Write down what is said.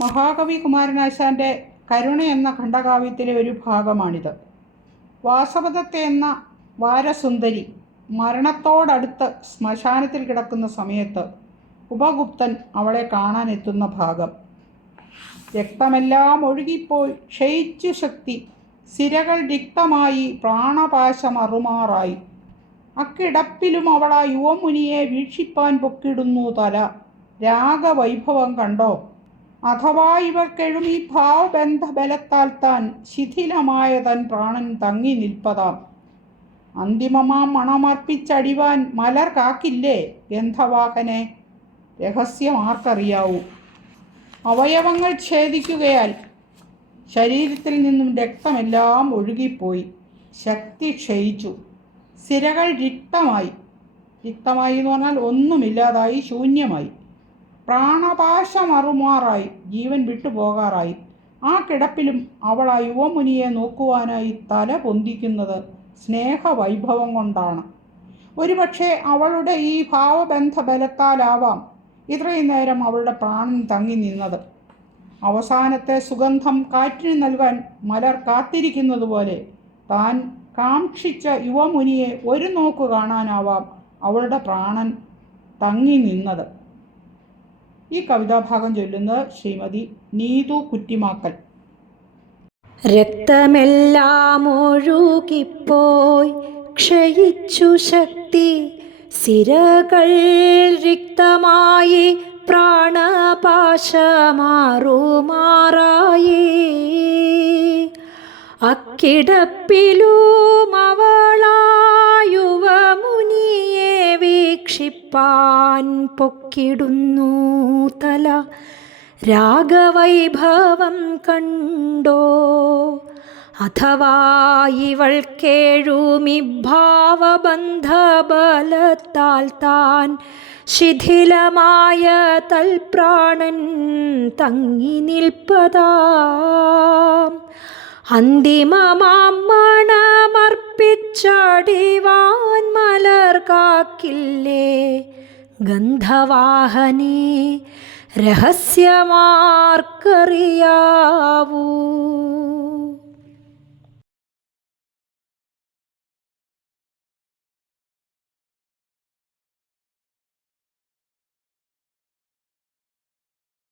മഹാകവി കുമാരനാശാന്റെ കരുണ എന്ന ഖണ്ഡകാവ്യത്തിലെ ഒരു ഭാഗമാണിത്. വാസവദത്തെ എന്ന വാരസുന്ദരി മരണത്തോടടുത്ത് ശ്മശാനത്തിൽ കിടക്കുന്ന സമയത്ത് ഉപഗുപ്തൻ അവളെ കാണാനെത്തുന്ന ഭാഗം. രക്തമെല്ലാം ഒഴുകിപ്പോയി. ക്ഷയിച്ചു ശക്തി. സിരകൾ രിക്തമായി പ്രാണപാശമറുമാറായി അക്കിടപ്പിലും അവൾ ആ യുവമുനിയെ വീക്ഷിപ്പാൻ പൊക്കിടുന്നു തല. രാഗവൈഭവം കണ്ടോ? അഥവാ ഇവർക്കെഴും ഈ ഭാവബന്ധ ബലത്താൽ താൻ ശിഥിലമായ തൻ പ്രാണൻ തങ്ങി നിൽപ്പതാം. അന്തിമമാം മണമർപ്പിച്ചടിവാൻ മലർ കാക്കില്ലേ? ഗന്ധവാഹനെ രഹസ്യം ആർക്കറിയാവൂ അവയവങ്ങൾ ഛേദിക്കുകയാൽ ശരീരത്തിൽ നിന്നും രക്തമെല്ലാം ഒഴുകിപ്പോയി. ശക്തി ക്ഷയിച്ചു. സിരകൾ രിക്തമായി. രിക്തമായി എന്ന് പറഞ്ഞാൽ ഒന്നുമില്ലാതായി ശൂന്യമായി. പ്രാണപാശമറുമാറായി ജീവൻ വിട്ടുപോകാറായി. ആ കിടപ്പിലും അവൾ ആ യുവമുനിയെ നോക്കുവാനായി തല പൊന്തിക്കുന്നത് സ്നേഹവൈഭവം കൊണ്ടാണ്. ഒരുപക്ഷെ അവളുടെ ഈ ഭാവബന്ധ ബലത്താലാവാം ഇത്രയും നേരം അവളുടെ പ്രാണൻ തങ്ങി നിന്നത്. അവസാനത്തെ സുഗന്ധം കാറ്റിന് നൽകാൻ മലർ കാത്തിരിക്കുന്നത് പോലെ താൻ കാക്ഷിച്ച യുവമുനിയെ ഒരു നോക്ക് കാണാനാവാം അവളുടെ പ്രാണൻ തങ്ങി നിന്നത്. ഈ കവിതാഭാഗം ചൊല്ലുന്നത് ശ്രീമതി നീതു കുറ്റിമാക്കൽ. രക്തമെല്ലാം ഒഴുകിപ്പോയി. ക്ഷയിച്ചു ശക്തി. സിരകൾ റിക്തമായി പ്രാണപാശമാറുമാറായി. അക്കിടപ്പിലും അവളായുവമുനിയെ വീക്ഷിപ്പാൻ പൊക്കിടുന്നു തല. രാഗവൈഭവം കണ്ടോ? അഥവാ ഇവൾ കേഴുമി ഭാവബന്ധബലത്താൽ താൻ ശിഥിലമായ തൽപ്രാണൻ തങ്ങി നിൽപ്പതാം. അന്തിമമാം മണമർപ്പിച്ചടിവാൻ മലർ കാക്കില്ലേ? ഗന്ധവാഹനേ രഹസ്യമാർക്കറിയാവൂ.